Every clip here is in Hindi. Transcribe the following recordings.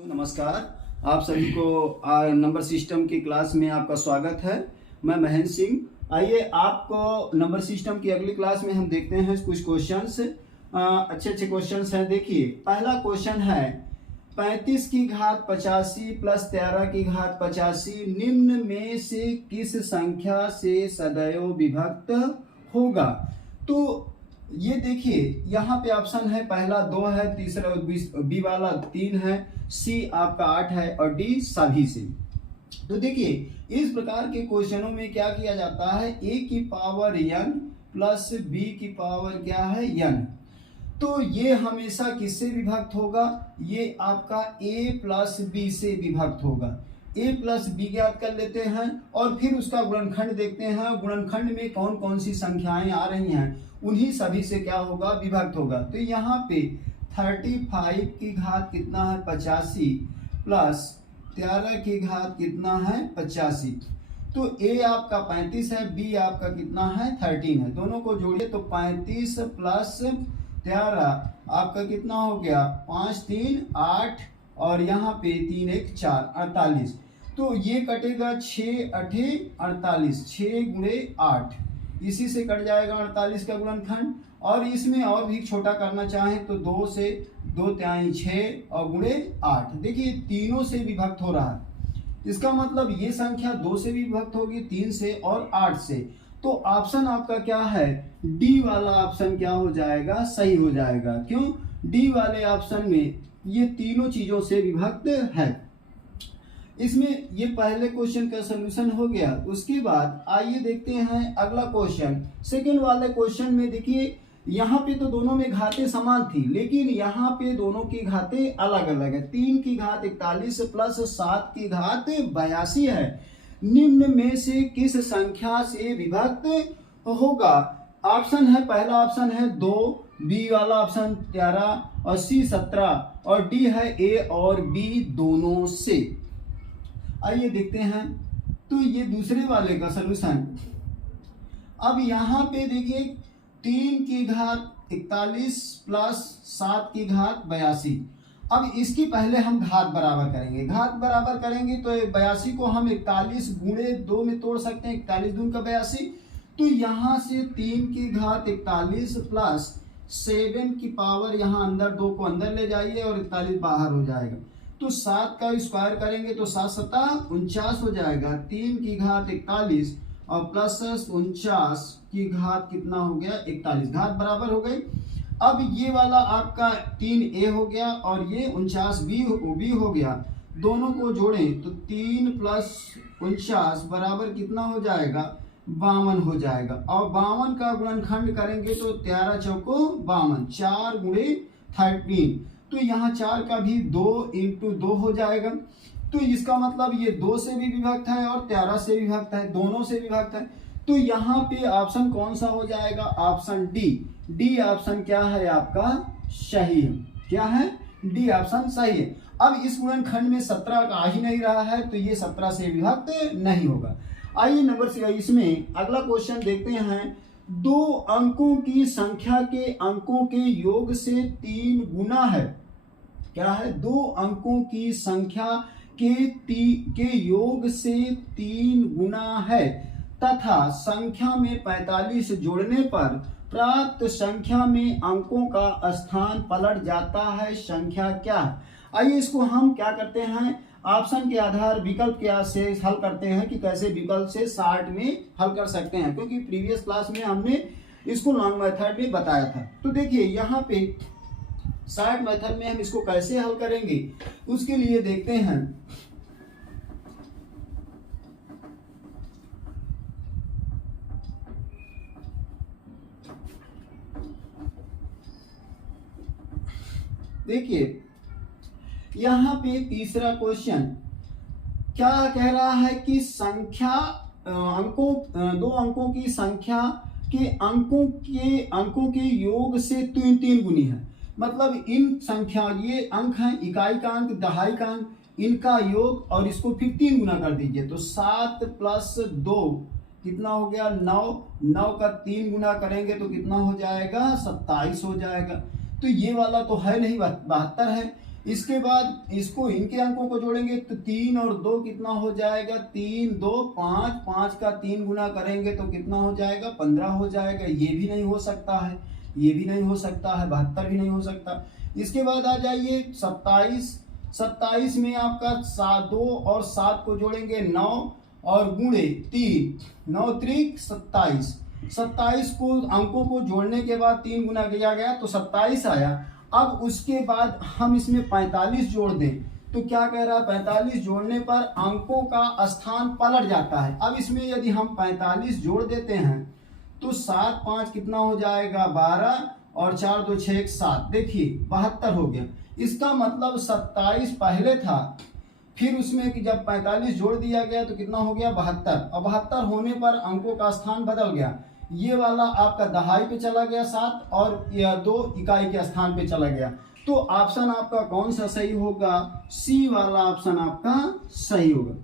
तो नमस्कार, आप सभी को नंबर सिस्टम की क्लास में आपका स्वागत है। मैं महेंद्र सिंह। आइए आपको नंबर सिस्टम की अगली क्लास में हम देखते हैं कुछ क्वेश्चंस। अच्छे क्वेश्चंस हैं। देखिए, पहला क्वेश्चन है 35 की घात 85 प्लस 13 की घात 85 निम्न में से किस संख्या से सदैव विभक्त होगा। तो ये देखिए, यहाँ पे ऑप्शन है, पहला 2 है, तीसरा बी वाला 3 है, सी आपका 8 है और डी सभी से। तो देखिए, इस प्रकार के क्वेश्चनों में क्या किया जाता है, a की पावर n प्लस b की पावर क्या है n। तो ये हमेशा किससे विभक्त होगा, ये आपका a प्लस b से विभक्त होगा। a प्लस b ज्ञात कर लेते हैं और फिर उसका गुणनखंड देखते हैं। गुणनखंड में कौन कौन सी संख्याएं आ रही हैं, उन्हीं सभी से क्या होगा, विभक्त होगा। तो यहाँ पे 35 की घात कितना है 85 प्लस 13 की घात कितना है 85। तो a आपका 35 है, b आपका कितना है 13 है। दोनों को जोड़िए तो 35 प्लस 13 आपका कितना हो गया, 5 3 8 और यहाँ पे 3 1 4 48। तो ये कटेगा 6 8 48, 6 गुणे 8, इसी से कट जाएगा 48 का गुणनखंड। और इसमें और भी छोटा करना चाहें तो 2 से 2 त्याई 6 और गुणे 8। देखिए, तीनों से विभक्त हो रहा है, इसका मतलब ये संख्या 2 से भी विभक्त होगी, 3 से और 8 से। तो ऑप्शन आपका क्या है, डी वाला ऑप्शन क्या हो जाएगा, सही हो जाएगा। क्यों, डी वाले ऑप्शन में ये तीनों चीजों से विभक्त है। इसमें ये पहले क्वेश्चन का सलूशन हो गया। उसके बाद आइए देखते हैं अगला क्वेश्चन। सेकंड वाले क्वेश्चन में देखिए, यहाँ पे तो दोनों में घातें समान थी, लेकिन यहाँ पे दोनों की घातें अलग अलग है। 3 की घात 41 प्लस 7 की घात 82 है। निम्न में से किस संख्या से विभक्त होगा। ऑप्शन है, पहला ऑप्शन है 2, बी वाला ऑप्शन 13 और सी 17 और डी है ए और बी दोनों से। आइए देखते हैं। तो ये दूसरे वाले का सलूशन। अब यहाँ पे देखिए, 3 की घात 41 प्लस 7 की घात 82। अब इसकी पहले हम घात बराबर करेंगे। घात बराबर करेंगे तो 82 को हम 41 गुणे 2 में तोड़ सकते हैं, 41 दूनी का 82। तो यहाँ से 3 की घात 41 प्लस 7 की पावर, यहाँ अंदर 2 को अंदर ले जाइए और 41 बाहर हो जाएगा। तो 7 का स्क्वायर करेंगे तो 7 7 49 हो जाएगा। 3 की घात 41 और प्लस 49 की घात कितना हो गया 41, घात बराबर हो गई। अब ये वाला आपका 3a हो गया और ये 49 b हो गया। दोनों को जोड़ें तो 3 प्लस 49 बराबर कितना हो जाएगा, 52 हो जाएगा। और 52 का गुणनखंड करेंगे तो 13 चौको 52, 4 गुणे 13। तो यहाँ 4 का भी 2 इंटू 2 हो जाएगा। तो इसका मतलब ये 2 से भी विभक्त है और 13 से विभक्त है, दोनों से विभक्त है। तो यहाँ पे ऑप्शन कौन सा हो जाएगा, ऑप्शन डी। डी ऑप्शन क्या है आपका, सही है। क्या है, डी ऑप्शन सही है। अब इस गुणनखंड में 17 का आ ही नहीं रहा है, तो ये 17 से विभक्त नहीं होगा। आइए नंबर इसमें अगला क्वेश्चन देखते हैं। 2 अंकों की संख्या के अंकों के योग से 3 गुना है। क्या है, 2 अंकों की संख्या के योग से 3 गुना है तथा संख्या में 45 जोड़ने पर प्राप्त संख्या में अंकों का स्थान पलट जाता है। संख्या क्या है। आइए इसको हम क्या करते हैं, ऑप्शन के आधार विकल्प के से हल करते हैं कि कैसे विकल्प से शॉर्ट में हल कर सकते हैं, क्योंकि प्रीवियस क्लास में हमने इसको लॉन्ग मेथड में बताया था। तो देखिए, यहाँ पे शॉर्ट मेथड में हम इसको कैसे हल करेंगे, उसके लिए देखते हैं। देखिए, यहाँ पे तीसरा क्वेश्चन क्या कह रहा है कि संख्या दो अंकों की संख्या के अंकों के योग से 3 गुनी है। मतलब इन संख्या, ये अंक हैं, इकाई का अंक, दहाई का अंक, इनका योग और इसको फिर 3 गुना कर दीजिए। तो 7 प्लस 2 कितना हो गया 9, 9 का 3 गुना करेंगे तो कितना हो जाएगा 27 हो जाएगा। तो ये वाला तो है नहीं, 72 है। इसके बाद इसको इनके अंकों को जोड़ेंगे तो 3 और 2 कितना हो जाएगा, 3 2 5, 5 का 3 गुना करेंगे तो कितना हो जाएगा, 15 हो जाएगा। ये भी नहीं हो सकता है, ये भी नहीं हो सकता है, 72 भी नहीं हो सकता। इसके बाद आ जाइए 27, 27 में आपका 2 और 7 को जोड़ेंगे 9 और गुणे 3, 9 त्रिक 27, 27 को अंकों को जोड़ने के बाद 3 गुना किया गया तो 27 आया। अब उसके बाद हम इसमें 45 जोड़ दें तो क्या कह रहा है, 45 जोड़ने पर अंकों का स्थान पलट जाता है। अब इसमें यदि हम 45 जोड़ देते हैं तो 7 5 कितना हो जाएगा, 12 और 4 2 6 1 7, देखिए 72 हो गया। इसका मतलब 27 पहले था, फिर उसमें कि जब 45 जोड़ दिया गया तो कितना हो गया, 72, और 72 होने पर अंकों का स्थान बदल गया। ये वाला आपका दहाई पे चला गया 7 और यह 2 इकाई के स्थान पे चला गया। तो ऑप्शन आपका कौन सा सही होगा, सी वाला ऑप्शन आपका सही होगा।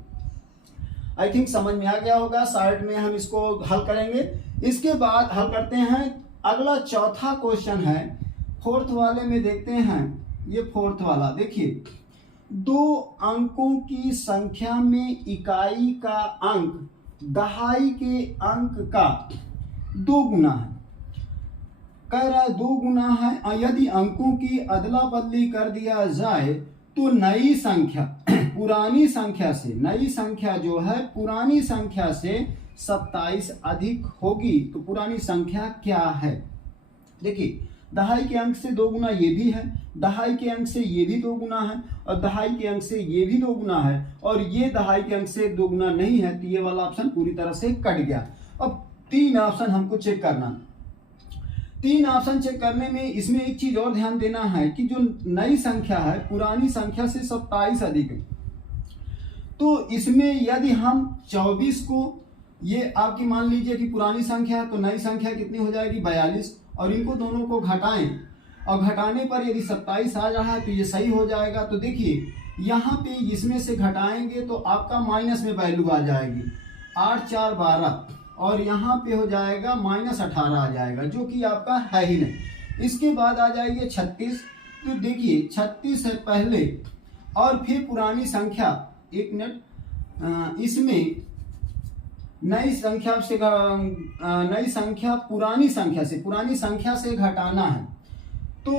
आई थिंक समझ में आ गया होगा। साइड में हम इसको हल करेंगे। इसके बाद हल करते हैं अगला चौथा क्वेश्चन है, फोर्थ वाले में देखते हैं। ये फोर्थ वाला देखिए, 2 अंकों की संख्या में इकाई का अंक दहाई के अंक का 2 गुना है। कह रहा है 2 गुना है। यदि अंकों की अदला बदली कर दिया जाए तो नई संख्या पुरानी संख्या से, नई संख्या जो है पुरानी संख्या से 27 अधिक होगी। तो पुरानी संख्या क्या है, देखिए दहाई के अंक से 2 गुना ये भी है, दहाई के अंक से ये भी 2 गुना है, और दहाई के अंक से ये भी 2 गुना है, और ये दहाई के अंक से 2 गुना नहीं है। तो ये वाला ऑप्शन पूरी तरह से कट गया। अब 3 ऑप्शन हमको चेक करना। 3 ऑप्शन चेक करने में इसमें एक चीज और ध्यान देना है कि जो नई संख्या है पुरानी संख्या से 27 अधिक है। तो इसमें यदि हम 24 को, ये आपकी मान लीजिए कि पुरानी संख्या है तो नई संख्या कितनी हो जाएगी, 42, और इनको दोनों को घटाएं और घटाने पर यदि 27 आ रहा है तो ये सही हो जाएगा। तो देखिए यहाँ पे इसमें से घटाएंगे तो आपका माइनस में वैल्यू आ जाएगी, 8 4 12, और यहाँ पे हो जाएगा -18 आ जाएगा, जो कि आपका है ही नहीं। इसके बाद आ जाएगी 36। तो देखिए 36 है पहले, और फिर पुरानी संख्या, एक मिनट, इसमें नई संख्या से नई संख्या पुरानी संख्या से घटाना है। तो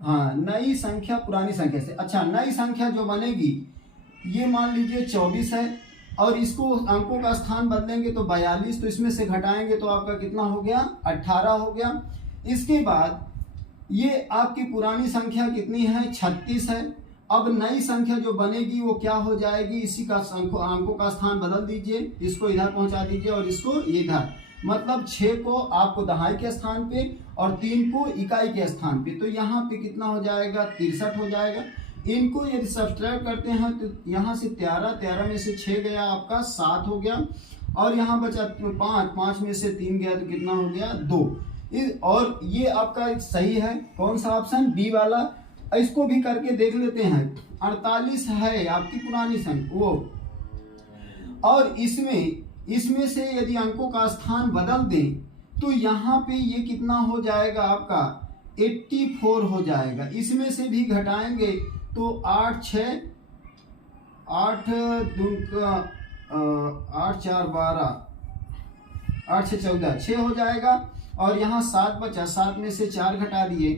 हाँ, नई संख्या पुरानी संख्या से, अच्छा नई संख्या जो बनेगी ये मान लीजिए 24 है, और इसको अंकों का स्थान बदलेंगे तो 42, तो इसमें से घटाएंगे तो आपका कितना हो गया, 18 हो गया। इसके बाद ये आपकी पुरानी संख्या कितनी है, 36 है। अब नई संख्या जो बनेगी वो क्या हो जाएगी, इसी का अंकों का स्थान बदल दीजिए, इसको इधर पहुंचा दीजिए और इसको इधर, मतलब 6 को आपको दहाई के स्थान पे और 3 को इकाई के स्थान पे। तो यहाँ पे कितना हो जाएगा, 63 हो जाएगा। इनको यदि सब्सट्रैक्ट करते हैं तो यहाँ से 13 में से 6 गया आपका 7 हो गया, और यहाँ बचा 5 में से 3 गया तो कितना हो गया, 2। और ये आपका सही है, कौन सा ऑप्शन, बी वाला। इसको भी करके देख लेते हैं। 48 है आपकी पुरानी संख्या वो, और इसमें से यदि अंकों का स्थान बदल दें तो यहाँ पे ये कितना हो जाएगा आपका, 84 हो जाएगा। इसमें से भी घटाएंगे तो 8 6 8 4 12, 8 6 14, 6 हो जाएगा, और यहाँ 7 बचा, 7 में से 4 घटा दिए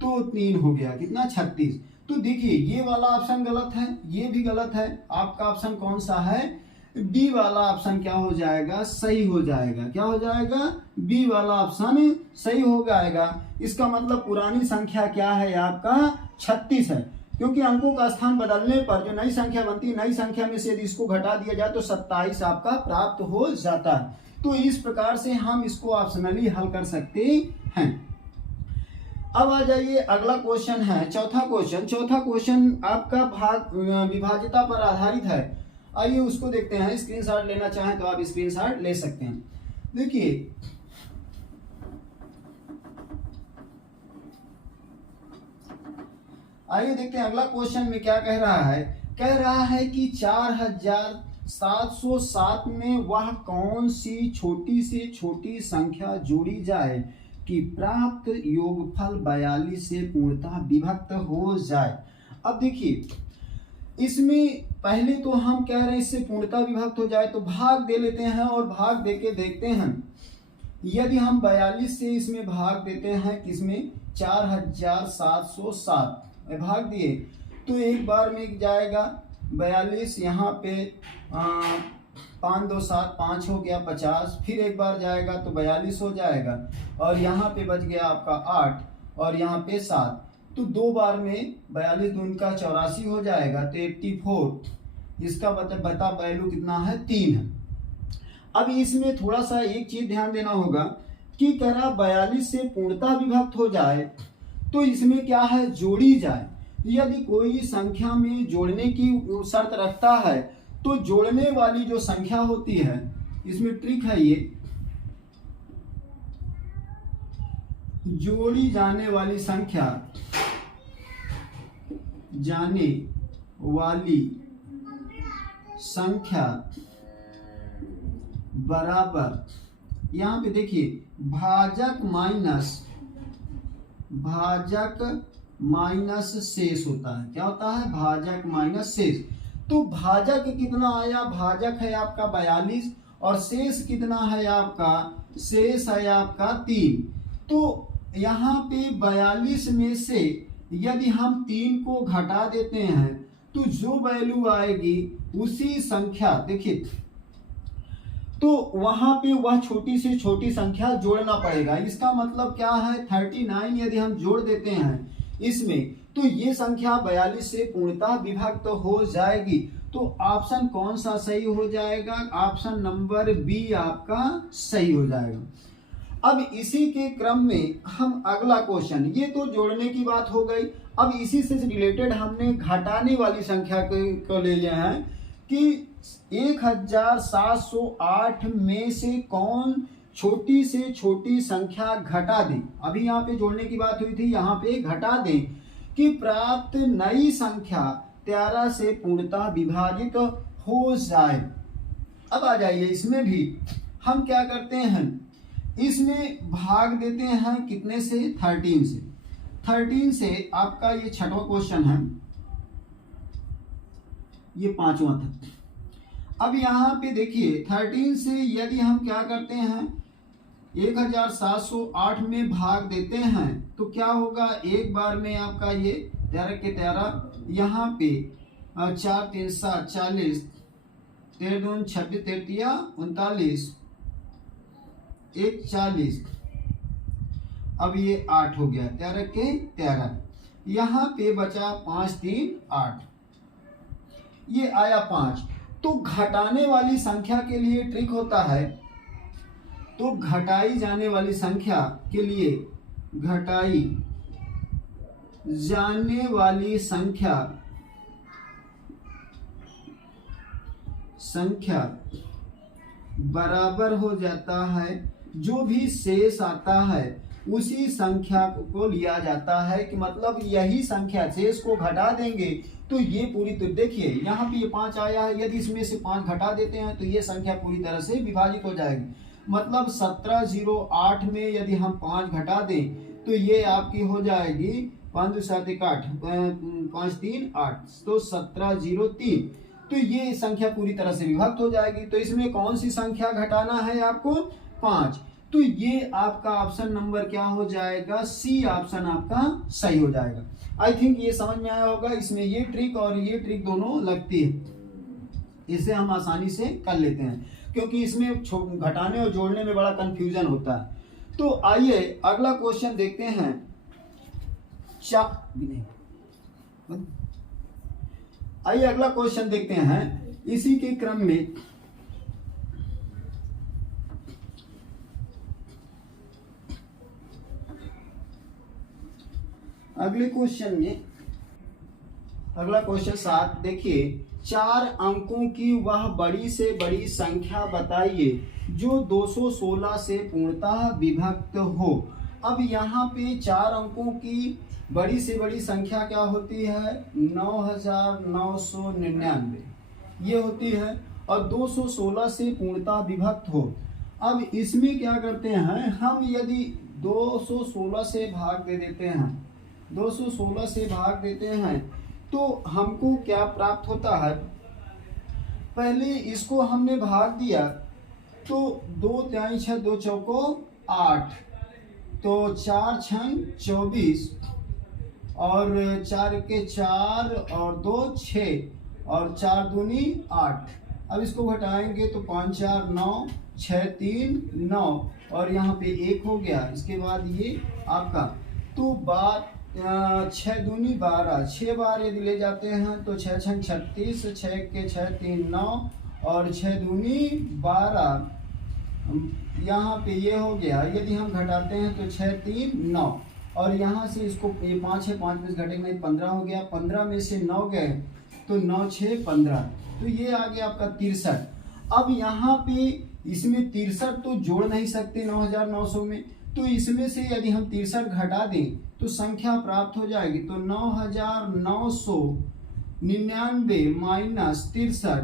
तो 3 हो गया, कितना, 36। तो देखिए ये वाला ऑप्शन गलत है, ये भी गलत है। आपका ऑप्शन कौन सा है, बी वाला ऑप्शन क्या हो जाएगा, सही हो जाएगा। क्या हो जाएगा, बी वाला ऑप्शन सही हो जाएगा। इसका मतलब पुरानी संख्या क्या है आपका, 36 है, क्योंकि अंकों का स्थान बदलने पर जो नई संख्या बनती है, नई संख्या में से यदि इसको घटा दिया जाए तो 27 आपका प्राप्त हो जाता है। तो इस प्रकार से हम इसको ऑप्शनली हल कर सकते हैं। अब आ जाइए अगला क्वेश्चन है, चौथा क्वेश्चन आपका भाग विभाज्यता पर आधारित है। आइए उसको देखते हैं। स्क्रीनशॉट लेना चाहें तो आप स्क्रीनशॉट ले सकते हैं। देखिए आइए देखते हैं अगला क्वेश्चन में क्या कह रहा है कि 4707 में वह कौन सी छोटी से छोटी संख्या जोड़ी जाए कि प्राप्त योगफल 42 से पूर्णतः विभक्त हो जाए। अब देखिए इसमें पहले तो हम कह रहे हैं इससे पूर्णतः विभक्त हो जाए, तो भाग दे लेते हैं और भाग दे के देखते हैं। यदि हम 42 से इसमें भाग देते हैं किसमें 4707 भाग दिए तो एक बार में जाएगा 42, यहाँ पे 5 2 7 5 हो गया 50, फिर एक बार जाएगा तो 42 हो जाएगा और यहाँ पे बच गया आपका 8 और यहाँ पे 7, तो 2 बार में 42 दून का 84 हो जाएगा तो 84, इसका बता वैल्यू कितना है 3 है। अब इसमें थोड़ा सा एक चीज ध्यान देना होगा कि कह रहा 42 से पूर्णतः विभक्त हो जाए तो इसमें क्या है जोड़ी जाए। यदि कोई संख्या में जोड़ने की शर्त रखता है तो जोड़ने वाली जो संख्या होती है, इसमें ट्रिक है ये, जोड़ी जाने वाली संख्या बराबर, यहाँ पे देखिए भाजक माइनस शेष होता है। क्या होता है? भाजक माइनस शेष। तो भाजक कितना आया? भाजक है आपका 42 और शेष कितना है आपका? शेष है आपका 3। तो यहाँ पे 42 में से यदि हम 3 को घटा देते हैं तो जो वैल्यू आएगी उसी संख्या, देखिए तो वहां पे वह छोटी से छोटी संख्या जोड़ना पड़ेगा। इसका मतलब क्या है 39 यदि हम जोड़ देते हैं इसमें तो ये संख्या 42 से पूर्णतः विभक्त हो जाएगी। तो ऑप्शन कौन सा सही हो जाएगा? ऑप्शन नंबर बी आपका सही हो जाएगा। अब इसी के क्रम में हम अगला क्वेश्चन, ये तो जोड़ने की बात हो गई। अब इसी से रिलेटेड हमने घटाने वाली संख्या को ले लिया है कि 1708 में से कौन छोटी से छोटी संख्या घटा दें। अभी यहाँ पे जोड़ने की बात हुई थी, यहाँ पे घटा दें कि प्राप्त नई संख्या 13 से पूर्णतः विभाजित हो जाए। अब आ जाइए इसमें भी हम क्या करते हैं, इसमें भाग देते हैं कितने से? 13 से। 13 से आपका ये 6वां क्वेश्चन है, ये 5वां था। अब यहाँ पे देखिए 13 से यदि हम क्या करते हैं 1708 में भाग देते हैं तो क्या होगा? एक बार में आपका ये 13 के 13, यहाँ पे 4 3 7 40, 13 2 26, 13 39, 1 40, अब ये 8 हो गया 13 के 13, यहाँ पे बचा 5 3 8, ये आया 5। तो घटाने वाली संख्या के लिए ट्रिक होता है, तो घटाई जाने वाली संख्या के लिए घटाई जाने वाली संख्या बराबर हो जाता है, जो भी शेष आता है उसी संख्या को लिया जाता है। कि मतलब यही संख्या, शेष को घटा देंगे तो ये पूरी, तो देखिए यहाँ पे ये 5 आया है, यदि इसमें से 5 घटा देते हैं तो ये संख्या पूरी तरह से विभाजित हो जाएगी। मतलब 1708 में यदि हम 5 घटा दें तो ये आपकी हो जाएगी 5 2 7 1 8, 5 3 8, तो 1703। तो ये संख्या पूरी तरह से विभक्त हो जाएगी। तो इसमें कौन सी संख्या घटाना है आपको? 5। तो ये आपका ऑप्शन नंबर क्या हो जाएगा? सी ऑप्शन आपका सही हो जाएगा। आई थिंक ये समझ में आया होगा। इसमें ये ट्रिक और ये ट्रिक दोनों लगती है, इसे हम आसानी से कर लेते हैं क्योंकि इसमें घटाने और जोड़ने में बड़ा कंफ्यूजन होता है। तो आइए अगला क्वेश्चन देखते हैं। आइए अगला क्वेश्चन देखते हैं इसी के क्रम में। अगले क्वेश्चन में अगला क्वेश्चन 7 देखिए, 4 अंकों की वह बड़ी से बड़ी संख्या बताइए जो 216 से पूर्णतः विभक्त हो। अब यहाँ पे 4 अंकों की बड़ी से बड़ी संख्या क्या होती है? 9999 ये होती है, और 216 से पूर्णतः विभक्त हो। अब इसमें क्या करते हैं हम, यदि 216 से भाग दे देते हैं, 216 से भाग देते हैं तो हमको क्या प्राप्त होता है। पहले इसको हमने भाग दिया तो 2 तिहाई 6, 2 चौको 8, तो 4 छंग 24 और 4 के 4 और 2 6 और 4 दूनी 8। अब इसको घटाएंगे तो 5 4 9, 6 3 9 और यहाँ पे 1 हो गया। इसके बाद ये आपका तो 6 दूनी 12, 6 बार यदि ले जाते हैं तो 6 छंग 36, 6 के 6 3 9 और 6 दूनी 12, यहाँ पे ये हो गया। यदि हम घटाते हैं तो 6 3 9 और यहाँ से इसको 5 है, 5 में से घटेंगे नहीं, 15 हो गया। 15 में से 9 गए तो 9 6 15, तो ये आ गया आपका 63। अब यहाँ पे इसमें 63 तो जोड़ नहीं सकते 9900 में, तो इसमें से यदि हम 63 घटा दें तो संख्या प्राप्त हो जाएगी। तो 9999 माइनस 63,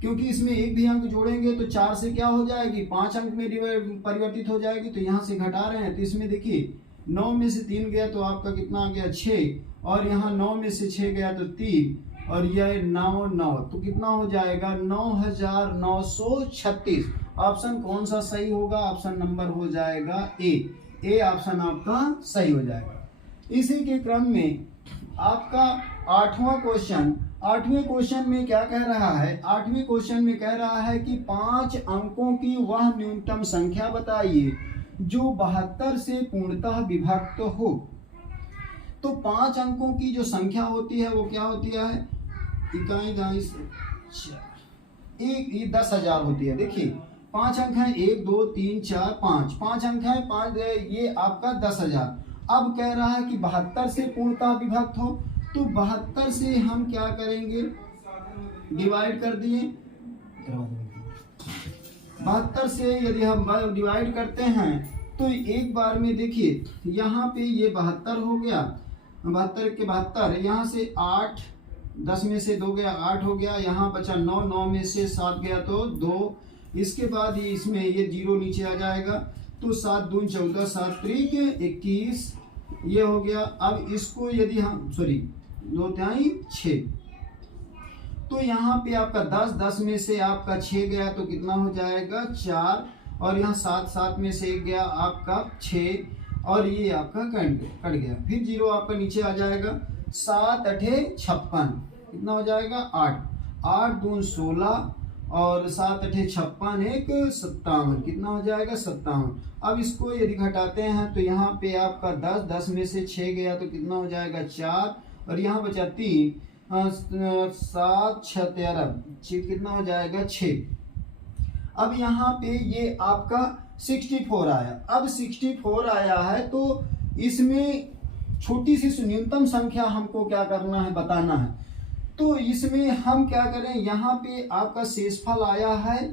क्योंकि इसमें एक भी अंक जोड़ेंगे तो 4 से क्या हो जाएगी, 5 अंक में परिवर्तित हो जाएगी। तो यहाँ से घटा रहे हैं तो इसमें देखिए 9 में से 3 गया तो आपका कितना आ गया 6, और यहाँ 9 में से 6 गया तो 3 और यह 9 9, तो कितना हो जाएगा 9936। ऑप्शन कौन सा सही होगा, ऑप्शन नंबर हो जाएगा ए ऑप्शन आपका सही हो जाएगा। इसी के क्रम में आपका 8वां क्वेश्चन, 8वें क्वेश्चन में क्या कह रहा है, 8वें क्वेश्चन में कह रहा है कि 5 अंकों की वह न्यूनतम संख्या बताइए जो 72 से पूर्णतः विभक्त हो। तो 5 अंकों की जो संख्या होती है वो क्या होती है, इकाई दाई से एक, ये 10,000 होती है। देखिए 5 अंक है, 1 2 3 4 5, 5 अंक है, 5 ये आपका 10,000। अब कह रहा है कि 72 से पूर्णतः विभक्त हो, तो 72 से हम क्या करेंगे, डिवाइड कर दिए। 72 से यदि हम डिवाइड करते हैं तो एक बार में देखिए यहाँ पे ये 72 हो गया, 72 के 72, यहाँ से 8, 10 में से 2 गया 8 हो गया, यहाँ बचा 9, 9 में से 7 गया तो 2, इसके बाद ये इसमें ये 0 नीचे आ जाएगा तो 7 दून 14, 7 त्रिक 21, ये हो गया। अब इसको यदि हम 2 तिहाई 6, तो यहाँ पे आपका 10, 10 में से आपका 6 गया तो कितना हो जाएगा 4, और यहाँ 7, 7 में से 1 गया आपका 6 और ये आपका कट गया, फिर 0 आपका नीचे आ जाएगा। 7 8 56, कितना हो जाएगा 8, 8 दून 16 और 7 8 56, 1 57, कितना हो जाएगा 57। अब इसको यदि घटाते हैं तो यहाँ पे आपका 10, 10 में से 6 गया तो कितना हो जाएगा 4 और यहाँ बचा 3, 7 6 13, कितना हो जाएगा 6। अब यहाँ पे ये आपका 64 आया। अब 64 आया है तो इसमें छोटी सी न्यूनतम संख्या हमको क्या करना है, बताना है। तो इसमें हम क्या करें, यहाँ पे आपका शेषफल आया है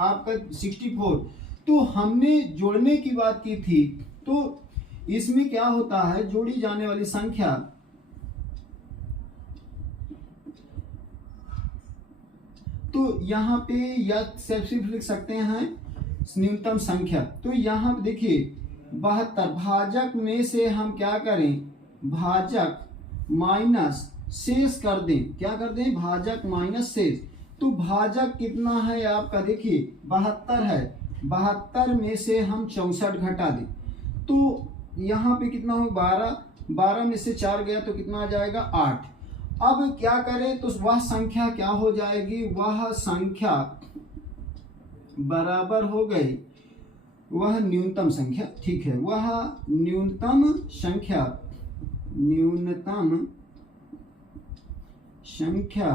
आपका 64, तो हमने जोड़ने की बात की थी। तो इसमें क्या होता है, जोड़ी जाने वाली संख्या, तो यहाँ पे या सिर्फ लिख सकते हैं न्यूनतम संख्या। तो यहाँ पे देखिए 72, भाजक में से हम क्या करें, भाजक माइनस शेष कर दें, क्या कर दें, भाजक माइनस शेष। तो भाजक कितना है आपका, देखिए 72 है, 72 में से हम 64 घटा दें तो यहाँ पे कितना हो 12, 12 में से 4 गया तो कितना आ जाएगा 8। अब क्या करें, तो वह संख्या क्या हो जाएगी, वह संख्या बराबर हो गई वह न्यूनतम संख्या, ठीक है, वह न्यूनतम संख्या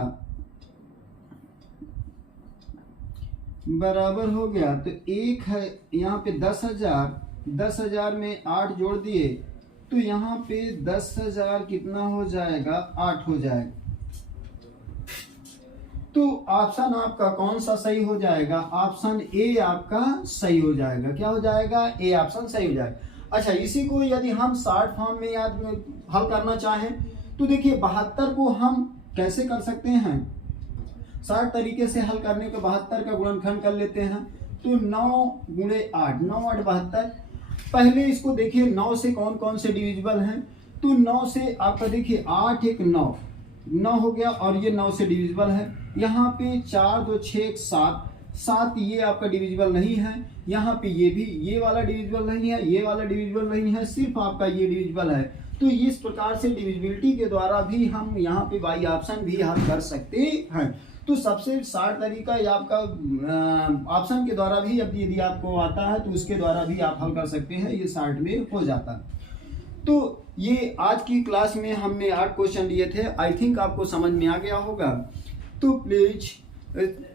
बराबर हो गया। तो एक है यहाँ पे 10,000, 10,000 में 8 जोड़ दिए तो यहाँ पे 10,000 कितना हो जाएगा 8 हो जाएगा। तो ऑप्शन आपका कौन सा सही हो जाएगा, ऑप्शन ए आपका सही हो जाएगा। क्या हो जाएगा, ए ऑप्शन सही हो जाएगा। अच्छा, इसी को यदि हम शॉर्ट फॉर्म में याद हल करना चाहें तो देखिए 72 को हम कैसे कर सकते हैं, शॉर्ट तरीके से हल करने के 72 का गुणनखंड कर लेते हैं। तो 9 गुणे 8, 9 8 72। पहले इसको देखिए 9 से कौन कौन से डिविजिबल हैं। तो 9 से आपका देखिए 8 एक 9 हो गया और ये 9 से डिविजिबल है। यहाँ पे 4 2 6 1 7 ये आपका डिविजिबल नहीं है। यहाँ पे ये भी, ये वाला डिविजिबल नहीं है, ये वाला डिविजिबल नहीं है, सिर्फ आपका ये डिविजिबल है। तो इस प्रकार से डिविजिबिलिटी के द्वारा भी हम यहाँ पे बाई ऑप्शन भी हल कर सकते हैं। तो सबसे शॉर्ट तरीका ये आपका ऑप्शन के द्वारा भी यदि आपको आता है तो उसके द्वारा भी आप हल कर सकते हैं, ये शॉर्ट में हो जाता है। तो ये आज की क्लास में हमने 8 क्वेश्चन लिए थे। आई थिंक आपको समझ में आ गया होगा। तो प्लीज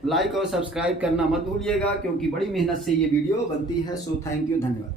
लाइक और सब्सक्राइब करना मत भूलिएगा, क्योंकि बड़ी मेहनत से ये वीडियो बनती है। सो थैंक यू, धन्यवाद।